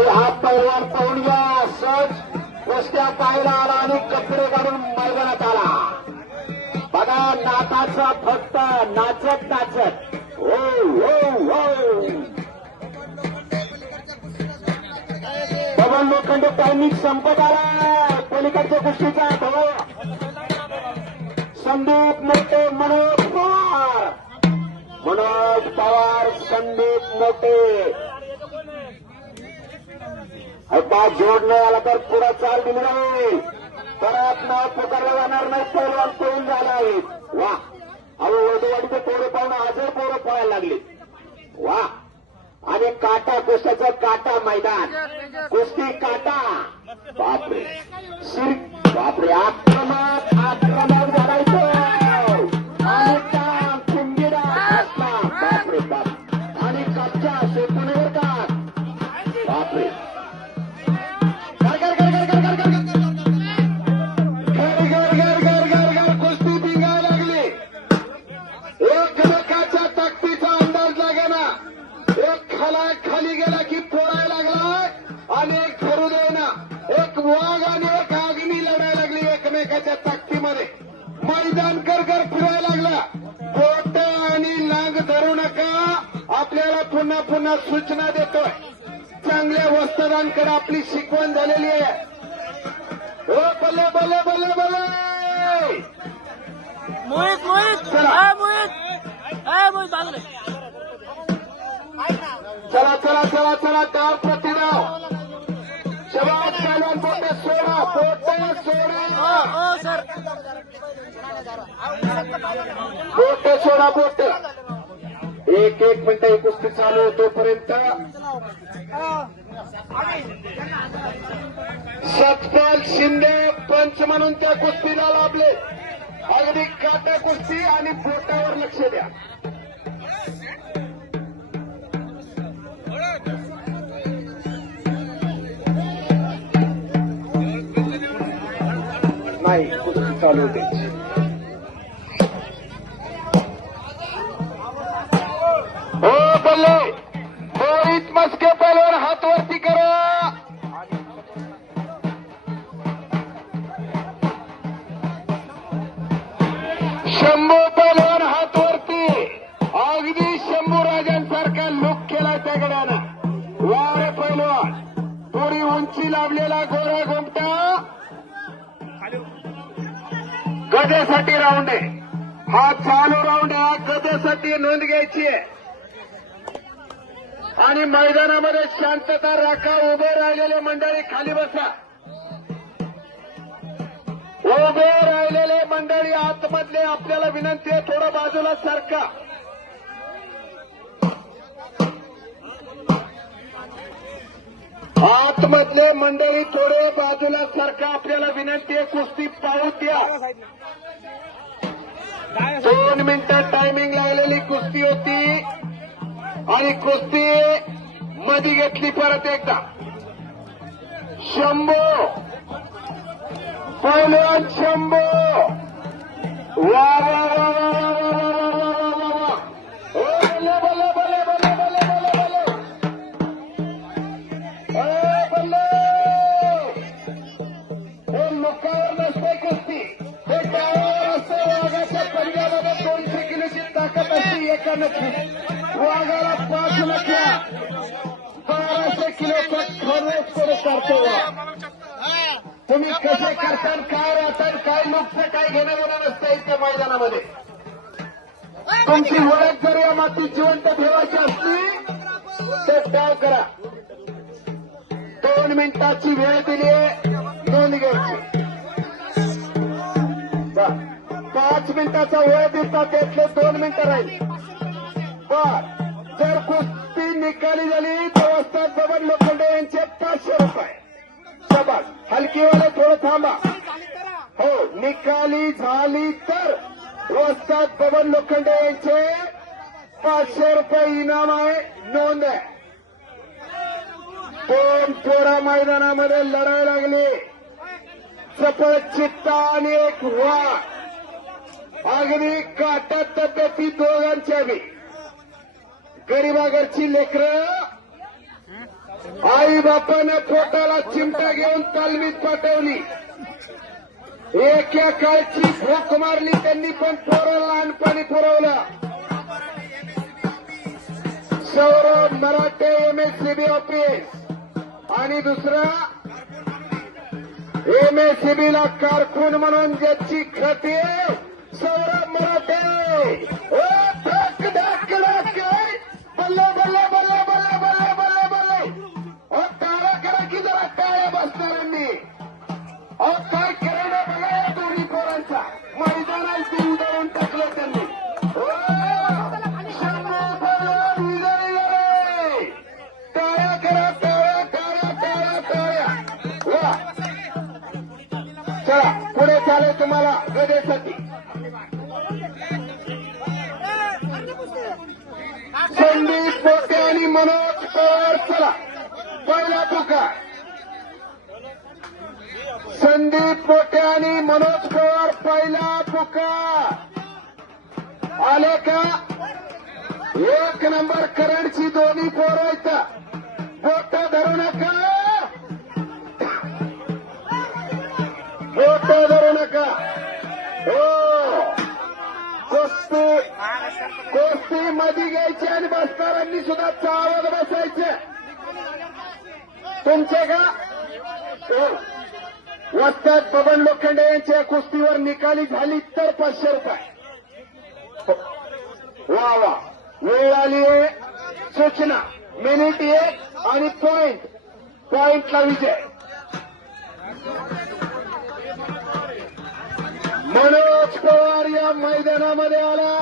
आणि हा पैलवान पाहून घ्या. सज कुस्त्या पाहायला आला आणि कपडे काढून मैदानात आला. बघा नाचाचा फक्त नाचत नाचत. हो हो हो. बबन लोखंडे टायमिंग संपत आला. पलीकडच्या कुस्तीचा भाऊ संदीप मोठे मनोज पवार. मनोज पवार संदीप मोठे. आता जोड नाही आला तर पुढे चाल दिली जाईल. परत नाव पुकारलं जाणार नाही. पहिलवान पळून झाला आहे. वा अहो वडीवाडीचे पोरं पाहून आजही पोरं पळायला लागले. वा आणि काटा कुस्त्याचं काटा मैदान. कुस्ती काटा. बापरे बापरे आक्रमक आक्रमक झालायचं आणि काम चिंगिरा असला. बापरे बाप आणि कच्चा शेतून का बापरे. कुस्ती बिघायला लागली. एकमेकाच्या ताकदीचा अंदाज लागेना. एक खाली गेला की फोडायला लागला आणि एक धरू देना. एक वाघ आणि एक अग्नी लढायला लागली एकमेकाच्या ताकदीमध्ये. मैदान कर फिरायला लागला. बोट आणि लांग धरू नका. आपल्याला पुन्हा पुन्हा सूचना देतोय. चांगल्या वस्त्रदांकडे आपली शिकवण झालेली आहे. हो बल्ले बल्ले बल्ले बल्ले. मोहित मोहित बाजूला. चला चला चला चला कार प्रतिराव. शबाद पहिलवान बोटे सोडा. बोटे सोडा. सर बोटे सोडा. बोटे एक मिनिट ही कुस्ती चालू तोपर्यंत सतपाल शिंदे पंच म्हणून त्या कुस्तीला लाभले. अगदी काटा कुस्ती आणि बोटावर लक्ष द्या. नाही कुस्ती चालू होते. हो बल्ले मोहित मस्के पहिलवान हात वरती करा. शंभू पहिलवान हात वरती. अगदी शंभू राजांसारखा लुक केलाय त्या गड्यानं. वारे पहिलवान पुरी उंची लाभलेला गोरा गोमटा. गदेसाठी राऊंड आहे हा. चालू राऊंड हा गदेसाठी नोंद घ्यायची आहे. आणि मैदानामध्ये शांतता राखा. उभे राहिलेले मंडळी खाली बसा. उभे राहिलेले मंडळी आतमधले आपल्याला विनंती आहे थोडं बाजूला सरका. आतमधले मंडळी थोडे बाजूला सरका. आपल्याला विनंती आहे कुस्ती पाहू द्या. 2 मिनिटं टायमिंग लागलेली कुस्ती होती आणि कुस्ती मध्ये घेतली परत एकदा. शंभू पहिलवान शंभू. वा वा वा वा. बल्ले बल्ले बल्ले बल्ले बल्ले बल्ले बल्ले बल्ले. हे मुखावर नसते कुस्ती. हे डावावर असते. वाघाच्या पंजामध्ये 200 किलोची ताकद असते एका नक्की. वाघाला 5 नख्या 1200 किलोचा खरोच करतो. तुम्ही कसे करताल काय राहतात काय नुकतं काय घेणं देणं नसतं इतक्या मैदानामध्ये. तुमची ओळख जर या मातीत जिवंत ठेवायची असली तर काय करा. 2 मिनिटाची वेळ दिली आहे. नोंद घ्यायची. 5 मिनिटाचा वेळ दिसता त्यातले 2 मिनिटं राहील. पण जर कुस्ती निकाली झाली तर वस्ताद बबन लोखंडे यांचे 500 रुपये. शबास. हलकीवाले थोडं थांबा. हो निकाली झाली तर वस्ताद बबन लोखंडे यांचे 500 रुपये इनाम आहे. नोंद आहे. 2 पोरा मैदानामध्ये लढाई लागली. चपळ चित्ता आणि एक वाघ. अगदी काट्यात तब्येती दोघांच्या बी. गरीबागरची लेकरं आई बापानं पोटाला चिमटा घेऊन तालमीत पाठवली. एका काळची भूक मारली त्यांनी, पण पोरं लहानपणी पुरवलं. सौरभ मराठे MSCB ऑफिस आणि दुसरा MSCB ला कारकून म्हणून ज्याची ख्याती आहे सौरभ मराठे. ओ धक धक धक, बल्ले बल्ले बल्ले बल्ले बल्ले बल्ले बल्ले. ओ टाळ्या करा की जरा, टाळ्या बसणाऱ्यांनी. ओ काय करेना बघा या दोन्ही पोरांचा. मैदानात ते उडवून टाकलं त्यांनी. ओ, शंभर पगार विजयी झाले. टाळ्या करा, टाळ्या टाळ्या टाळ्या टाळ्या. वा, चला पुढे चालेल तुम्हाला गदेसाठी. संदीप पोटे आणि मनोज पवार. चला पहिला पुकार. संदीप पोटे आणि मनोज पवार पहिला पुकार. आले का? 1 नंबर करंटची दोन्ही पोरं इथं. बोट धरू नका, बोट धरू नका. हो, कुस्ती मध्ये घ्यायची आणि बसणाऱ्यांनी सुद्धा चावत बसायचे. तुमचे का? हो. वस्ताद बबन लोखंडे यांच्या कुस्तीवर निकाली झाली तर 500 रुपये. वा वा, वेळ आली आहे. सूचना मिनिट 1 आणि पॉइंटला विजय. मनोज पवार या मैदानामध्ये आला.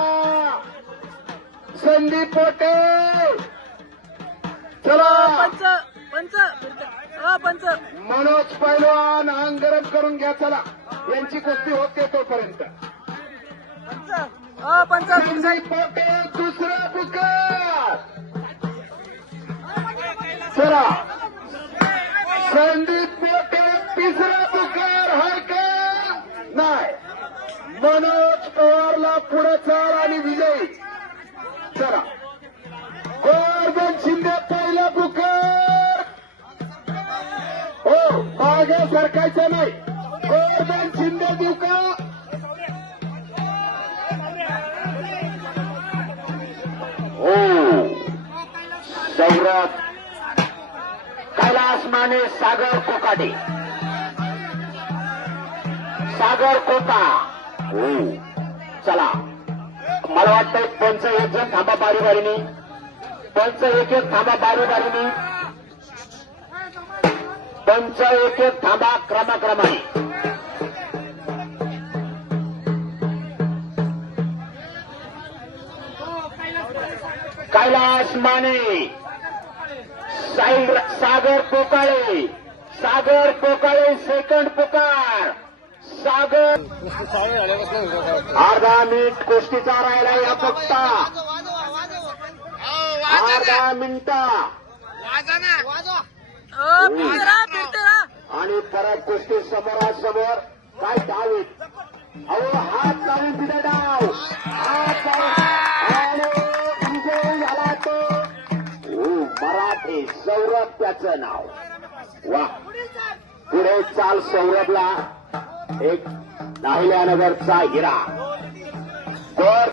संदीप पोटे. चला पंच. मनोज पैलवान अंग गरम करून घ्या. चला यांची कुस्ती होते तोपर्यंत. संदीप पोटे दुसरा पुकार. चला संदीप पोटे तिसरा पुकार आहे का? नाही. मनोज पवारला पुढे चाल आणि विजयी. चला गोवर्धन शिंदे पहिला पुकार. हो, मागे सरकायचं नाही. गोवर्धन शिंदे देऊ का? हो, सौरभ कैलास माने, सागर कोकाटे. सागर कोटा. हो, चला मला वाटतं पंच एक जण थांबा बारीबारीने. पंच एक थांबा बारीबारीने. पंच एक थांबा क्रमाक्रमाने. कैलास माने, सागर पोकाळे. सागर पोकाळे सेकंड पुकार. सागर अर्धा मिनिट कुस्तीचा राहिला या फक्त. अर्धा मिनिटा आणि परत कुस्ती समोरासमोर. काय डावीत. अहो हात लावून दिले डाव. हात आणि विजय झाला तो मराठे सौरभ त्याचं नाव. वा, पुढे चाल सौरभला एक नाहिल्यानगरचा हिरा.